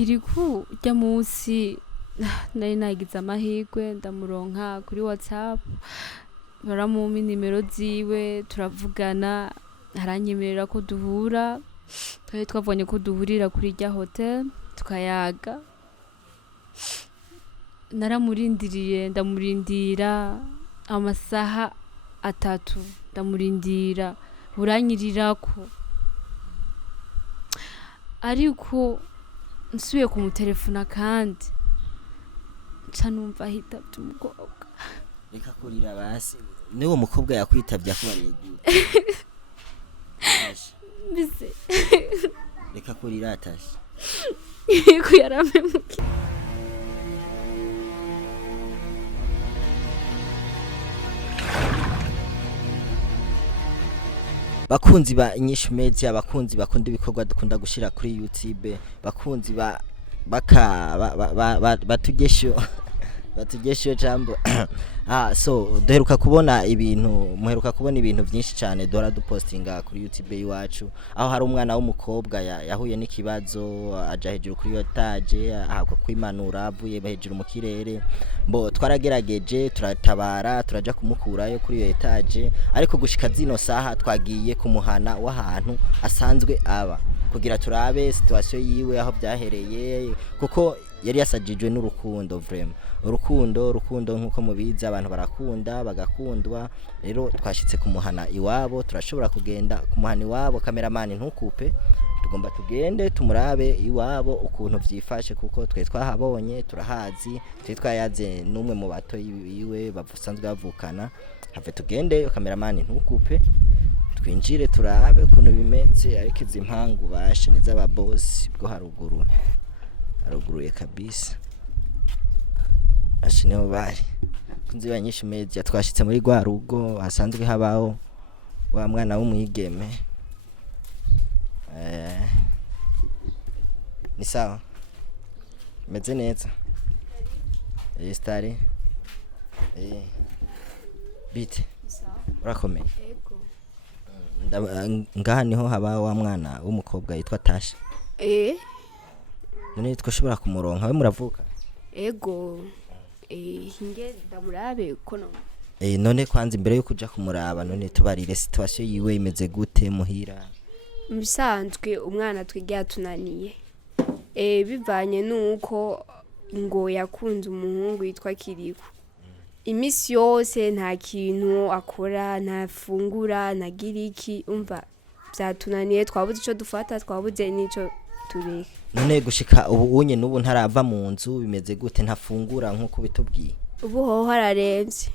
Kirikou rya munsi nari nagize amahirwe ndamuronka kuri WhatsApp baramumpa nimero ziwe turavugana aranyemerera ko duhura twari twavanye ko duhurira kuri rya hotel tukayaga naramurindiriye ndamurindira amasaha 3 ndamurindira buranyirirako ariko nsubiye kumutelefona kandi nca numva hitavye umukobwa reka kurira basi niwo mukobwa yakwitavye akubariye gute mbese reka kurira Tasha ko yaramemukiye bakunzi ba Inyishu Media bakunzi bakunda ibikorwa dukunda gushira kuri YouTube bakunzi batugesho jambo so duheruka kubona ibintu byinshi cyane dora dupostinga kuri YouTube iwacu aho hari umwana w'umukobwa yahuye n'ikibazo aja hejuru kuri yotage ahako kwimanura avuye hejuru mu kirere mbo twaragerageje turatabara turaja kumukurayo kuri yotage ariko gushika zino saha twagiye kumuhana w'ahantu asanzwe aba kugira turabe situation yiwe aho byahereye kuko yari yasajijwe n'urukundo vraiment urukundo nkuko mubiza abantu barakunda bagakundwa rero twashitse kumuhana iwabo turashobora kugenda kumuhana iwabo cameraman ntukupe tugomba tugende tumurabe iwabo ukuntu vyifashe kuko twe twahabonye turahazi twe twayaze numwe mu bato yiwe bavusanzwe bavukana have tugende cameraman ntukupe twinjire turabe ukuntu bimeze ariko izi mpangu bashe nizaba bose bwo haruguruye kabisa ashine bari kunzi banyisha Media twashitse muri gwa rugo hasanzwe habaho wa mwana w'umwigeme ni sawa meze neza stari bite urakomeye ngaha niho haba wa mwana w'umukobwa yitwa Tasha none twashobora kumuronka we muravuka ego hinge ndamurabe kono none kwanza imbere yo kuja kumuraba none tubarire situation yiwe imeze gute muhira bisanzwe umwana twigiye tunaniye bivanye nuko ngo yakunze umuhungu yitwa Kirikou imisi yose nta kintu akora ntafungura nagira iki umva byatunaniye twabuze ico dufata twabuze nico tureke none gushika ubu unye nubu ntarava mu nzu bimeze gute ntafungura nkuko bitubwiye ubu ho araremvye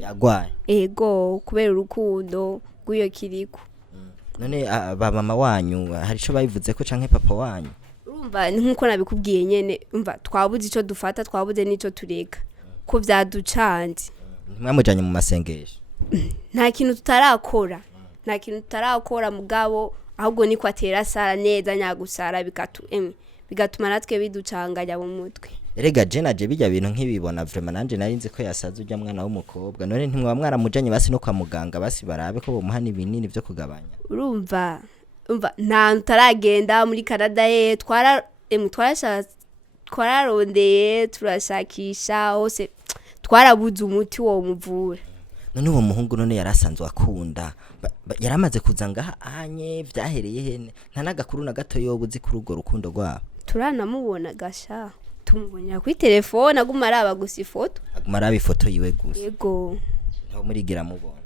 yagwaye ego kubera urukundo rw'iyo Kirikou none ba mama wanyu hari ico bayivuze ko canke papa wanyu urumva nkuko nabikubwiye nyene umva twabuze ico dufata twabuze nico tureka ko byaducanze mwamujanye mu masengesho nta kintu tutarakora mugabo ahubwo niko atera sara neza nyagusara bigatuma natwe biducanganya mu mutwe erega je bijya bintu nk'ibibona vraiment nanje narinze ko yasaza ujya mwana w'umukobwa none ntimwa mwaramujanye basi no kwa muganga basi barabe ko bomuhana ibinini byo kugabanya urumva nta ntaragenda muri Canada twararondeye turashakisha hose twarabuze umuti wo muvura none uwo muhungu none yarasanzwe akunda yaramaze kuzanga anye vyahereye hene nta nagakuru na gato yobuzi kuri urwo rukundo rwabo turanamubona gasha tumubonera kuri telefone aguma araba gusa ifoto ifoto yiwe gusa yego ntaho murigira mubona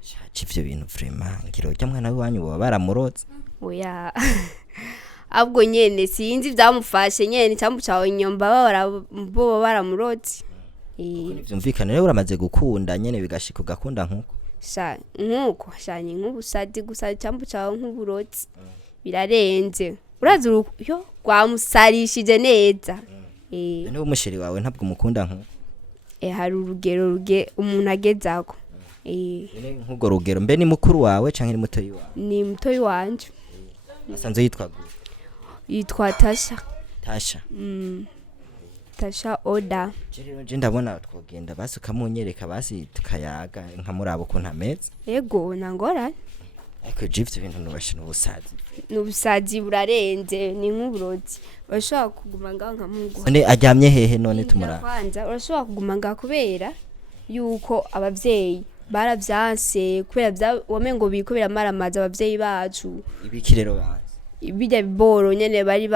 shaci ivyo bintu vraiment ngiro rya mwana wanyu baba baramurotse oya abwo nyene sinzi vyamufashe nyene cyambu cyawe nyomba bo baramurotse vyumvikana rero uramaze gukunda nyene bigashika ugakunda nkuko nkuko shanye nk'ubusadi gusa cyambu cyawe nk'uburotse birarenze urazi yo rwamusarishije neza none umushiri wawe ntabwo umukunda nkuko hari urugero umuntu agezako nk'ugo rugero mbe ni mukuru wawe canke ni mutoyi wawe ni mutoyi wanje asanzwe yitwa Tasha Tasha oda je ndabona twogenda basi ukamunyereka basi tukayaga nkamuraba ukuntu ameze yego nangora ariko jifte ibintu nubashina ubusazi n'ubusazi burarenze ni nk'uburozi urashobora kuguma ngaho nka mungu none aryamye hehe none tumura kwanza urashobora kuguma ngaho kubera yuko abavyeyi baravyanse kubera wamengo biko biramaramaza abavyeyi bacu ibiki rero bazi bijya biboro nyene bari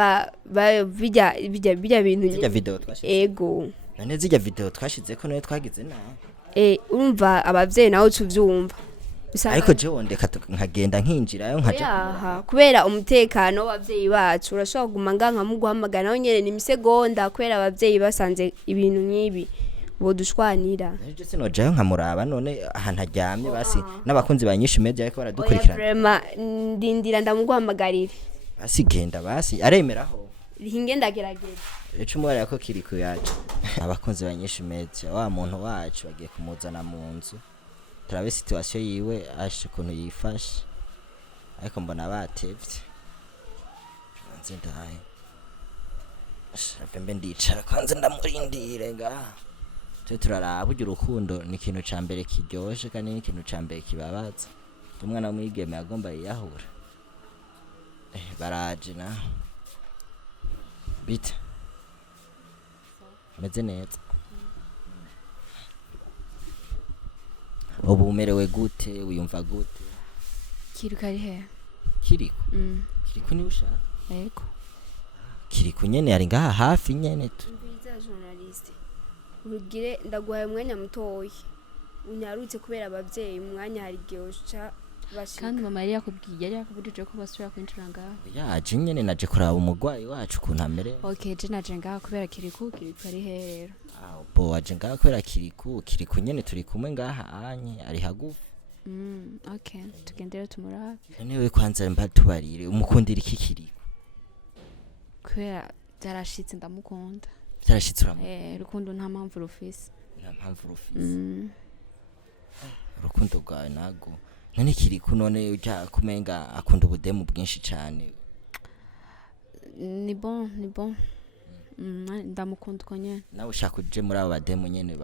bijya bintu zijya video twashize ego none zijya video twashize ko nawe twagize na urumva abavyeyi naho tuvyumva ariko je wondeka nkagenda nkinjirayo nkaja kubera umutekano w'abavyeyi bacu urashobora kuguma nganka mu guhamagara naho nyene ni misegonda kubera abavyeyi basanze ibintu nk'ibi bodushwanira je sinojayo nkamuraba none ahantu aryamye basi n'abakunzi ba Inyishu Media ariko baradukurikirana vraiment ndindira ndamuguhamagarira basi genda basi aremeraho ngenda gerageza eco umubare ko Kirikou yacu abakunzi ba Inyishu Media wa muntu wacu bagiye kumuzana mu nzu turabe situation yiwe ashe kuntu yifashe ariko mbona batevye nzi ndaye Pembe ndicara kwanza ndamurindire ngaha turaraba ugira urukundo ni ikintu ca mbere kiryoshe kandi ni ikintu ca mbere kibabaza umwana w'umwigeme agomba yiyahura baraje na bite meze neza ubu umerewe gute wiyumva gute Kirikou ari he Kirikou ni ushaka yego Kirikou nyene ari ngaha hafi nyene tu mbiza journaliste urugire ndaguhaye umwanya mutoyi unyarutse kubera abavyeyi umwanya hari gyosha bashika kandi mama yari yakubujije ko basubira kwinjira ngaho yaje nyene naje kuraba umugwayi wacu kuntu amere okay je naje ngaho kubera Kirikou ari he rero bo waje ngaho kubera Kirikou nyene turi kumwe ngaha anye ari hagufi okay tugendera tumurabe niwe kwanza mba tubarire umukundira iki Kirikou kubera zarashitse ndamukunda byarashitse uramu rukundo nta mpamvu rufise urukundo rwawe nago none Kirikou none ujya kumenga akunda ubudemu bwinshi cyane ni bon ndamukunda ko nyene nawe ushaka uje muri abo bademu nyene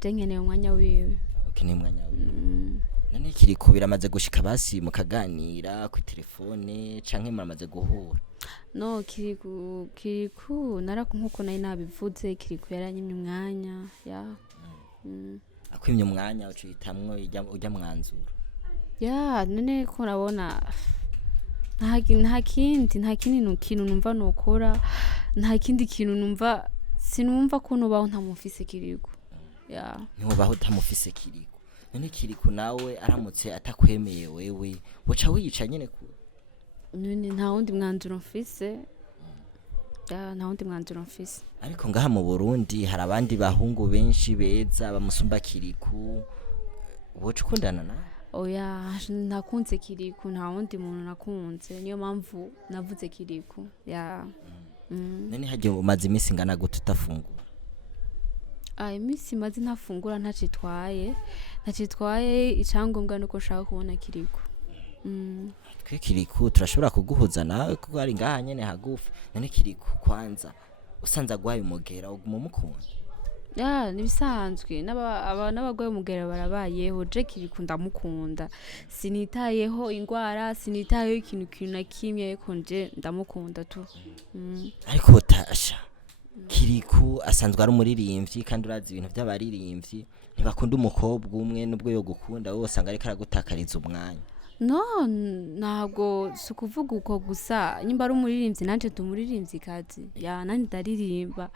nkeneye umwanya wiwe ukeneye umwanya wiwe none Kirikou biramaze gushika basi mukaganira ku telefone canke muramaze guhura no Kirikou nkuko nari nabivuze Kirikou yaranyimye umwanya akwimye umwanya ucitamwo ujya mwanzuro none ko nabona nta kintu numva nokora nta kindi kintu numva sinumva ko nubaho ntamufise Kirikou ntubaho utamufise Kirikou none Kirikou nawe aramutse atakwemeye wewe uca wiyica nyene ku none nta wundi mwanzuro mfise ariko ngaha mu Burundi hari abandi bahungu benshi beza bamusumba Kirikou woca ukundana na nakunze Kirikou nta wundi muntu nakunze niyo mpamvu navuze Kirikou none hagiye umaze iminsi ingana gute utafungura iminsi maze ntafungura ntacitwaye icyangombwa nuko nshaka kubona Kirikou twe Kirikou turashobora kuguhuza nawe kuko ari ngaha nyene hagufi none Kirikou kwanza usanze agwaye umugera uguma mukunda nibisanzwe n'abagwaye umugera barabayeho je Kirikou ndamukunda sinitayeho ingwara sinitayeho ikintu na kimwe ariko nje ndamukunda tu ariko Tasha Kirikou asanzwe ari umuririmbyi kandi urazi ibintu by'abaririmbyi ntibakunda umukobwa umwe nubwo yo gukunda wowe usanga ariko aragutakariza umwanya ntabwo sukuvuga uko gusa nyimba ari umuririmbyi nanje tumuririmbyi kazi nanje ndaririmba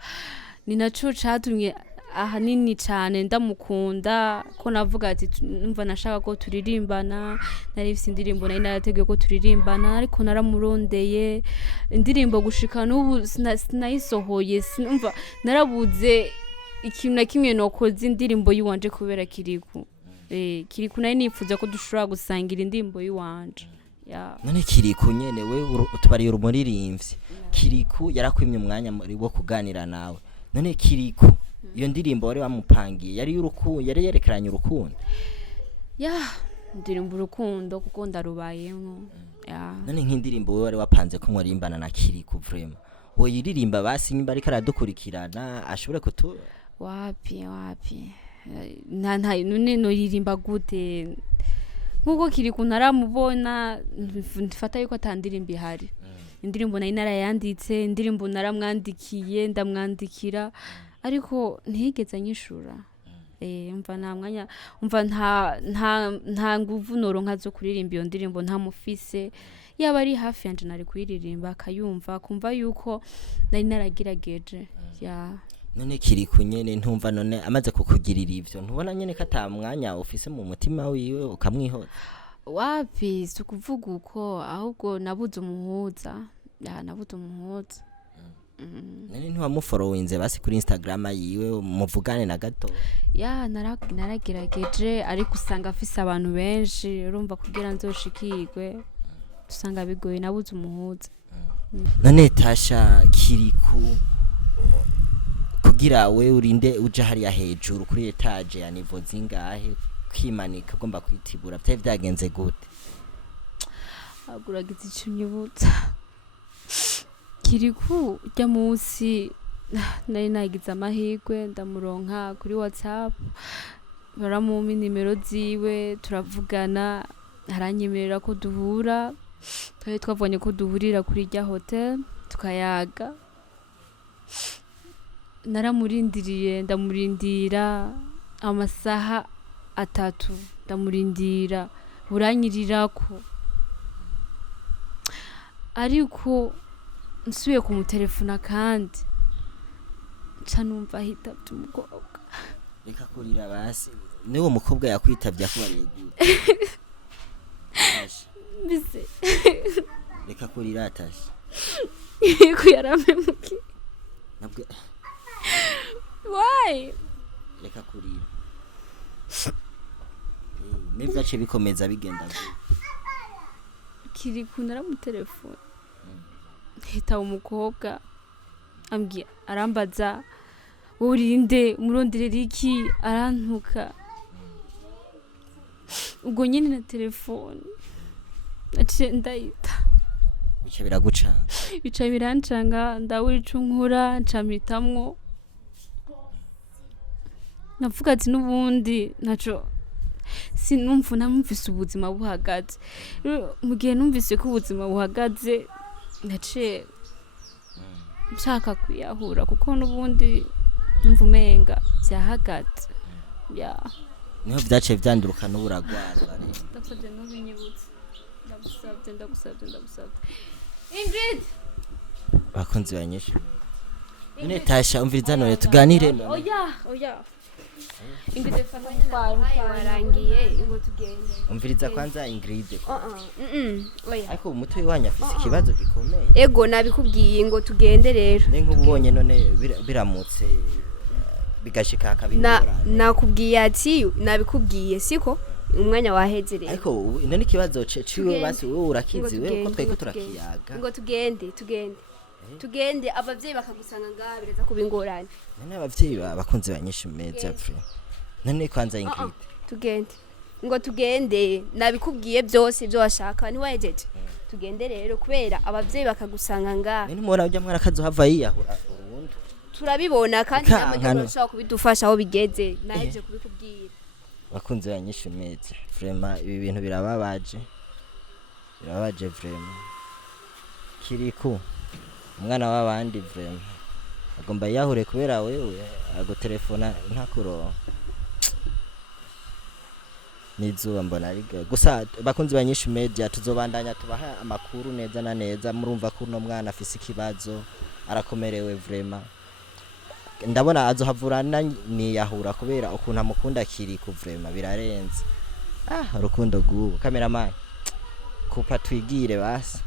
ni naco catumye ahanini cyane ndamukunda ko navuga ati numva nashaka ko turirimbana nari ifite indirimbo nari narateguye ko turirimbana ariko naramurondeye indirimbo gushika n'ubu sinayisohoye sinumva narabuze ikintu na kimwe nokoze indirimbo yiwanje kubera Kirikou Kirikou nari nifuza ko dushobora gusangira indirimbo yiwanje none Kirikou nyene we utubariye umuririmbyi Kirikou yarakwimye umwanya wo kuganira nawe none Kirikou iyo ndirimbo wari wamupangiye yari y'urukundo yari yerekeranye urukundo ndirimbo urukundo kuko ndarubayemo none nk'indirimbo we wari wapanze ko mwarimbana na Kirikou vraiment wowe yiririmba basi nyimba ariko aradukurikirana ashobore kutu wapi none no yirimba gute nkuko Kirikou naramubona mfata yuko atandirimba ihari indirimbo nari narayanditse indirimbo naramwandikiye ndamwandikira ariko ntiyigeze anyishura umva nta mwanya umva nta nguvu noronka zo kuririmba iyo ndirimbo nta mufise yaba ari hafi yanje nari kuyiririmba akayumva kumva yuko nari naragirageje ya none Kirikou nyene ntumva none amaze kukugirira ivyo ntubona nyene ko ata mwanya ufise mu mutima wiwe ukamwihora wapi sukuvuga uko ahubwo nabuze umuhuza nabuze umuhuza none ntiwamufollowinze basi kuri Instagram yiwe muvugane na gato ya naragerageje ariko usanga afise abantu benshi urumva kugira nzoshikirwe usanga bigoye nabuze umuhuza none Tasha Kirikou kugira we urinde uja hariya hejuru kuri etage ya niveau zingahe kwimanika ugomba kwitibura byari byagenze gute aguragize icyunyibutsa Kirikou rya munsi nari nagize amahirwe ndamuronka kuri WhatsApp baramumpa nimero ziwe turavugana haranyemerera ko duhura twari twavanye ko duhurira kuri rya hotel tukayaga naramurindiriye ndamurindira amasaha 3 ndamurindira buranyirirako ariko nsubiye ku mutelefona kandi nca numva ahitavye umukobwa reka kurira basi niwo mukobwa yakwitavye akubariye gute mbese reka kurira Tasha yaramemuki nabwo why reka kurira nivyace bikomeza bigenda Kirikou naramutelefone hita umukobwa ambwiye arambaza urinde umuronderera iki arantuka ubwo nyine na telefone aciye ndayita bica birancanga ndawurica nkura ncamitamwo navuga ati n'ubundi ntaco sinumva namumvise ubuzima buhagaze mu gihe numvise ko ubuzima buhagaze naciye nshaka kwiyahura kuko n'ubundi numva umenga byahagaze ya niho byaciye byanduruka n'uburagwaza ndasabye n'ubinyibutse ndagusabye Ingrid bakunzi banyishu none Tasha umviriza none tuganire oya Ingrid warangiye ngo tugende umviriza kwanza Ingrid oya ariko umutwe wanyu afite ikibazo gikomeye ego nabikubwiye ngo tugende rero ne nk'ubonye none biramutse bigashika akabingora nakubwiye ati nabikubwiye siko umwanya waheze rero ariko none ikibazo ciwe basi wowe urakizi wewe ko tweko turakiyaga ngo tugende abavyeyi bakagusanga ngaha bireza kubingorana none abavyeyi bakunze banyisha Média none kwanza Ingrid tugende nabikubwiye byose byo washaka ni wajeje tugende rero kubera abavyeyi bakagusanga ngaha none mubona ujya mwana kazohava yiyahura urundi turabibona kandi namwe nshaka kubidufasha aho bigeze naje kubikubwira bakunze banyisha Média vraiment ibi bintu birababaje vraiment Kirikou umwana w'abandi vraiment agomba yahure kubera wewe agotelefona ntakuro nizuba mbona ari gusa bakunzi banyisha Média tuzobandanya tubaha amakuru neza na neza murumva ko no mwana afise ikibazo arakomerewe vraiment ndabona azohavurana ni yahura kubera ukuntu amukunda Kirikou vraiment birarenze rukundo gubu cameraman kupa twigire basi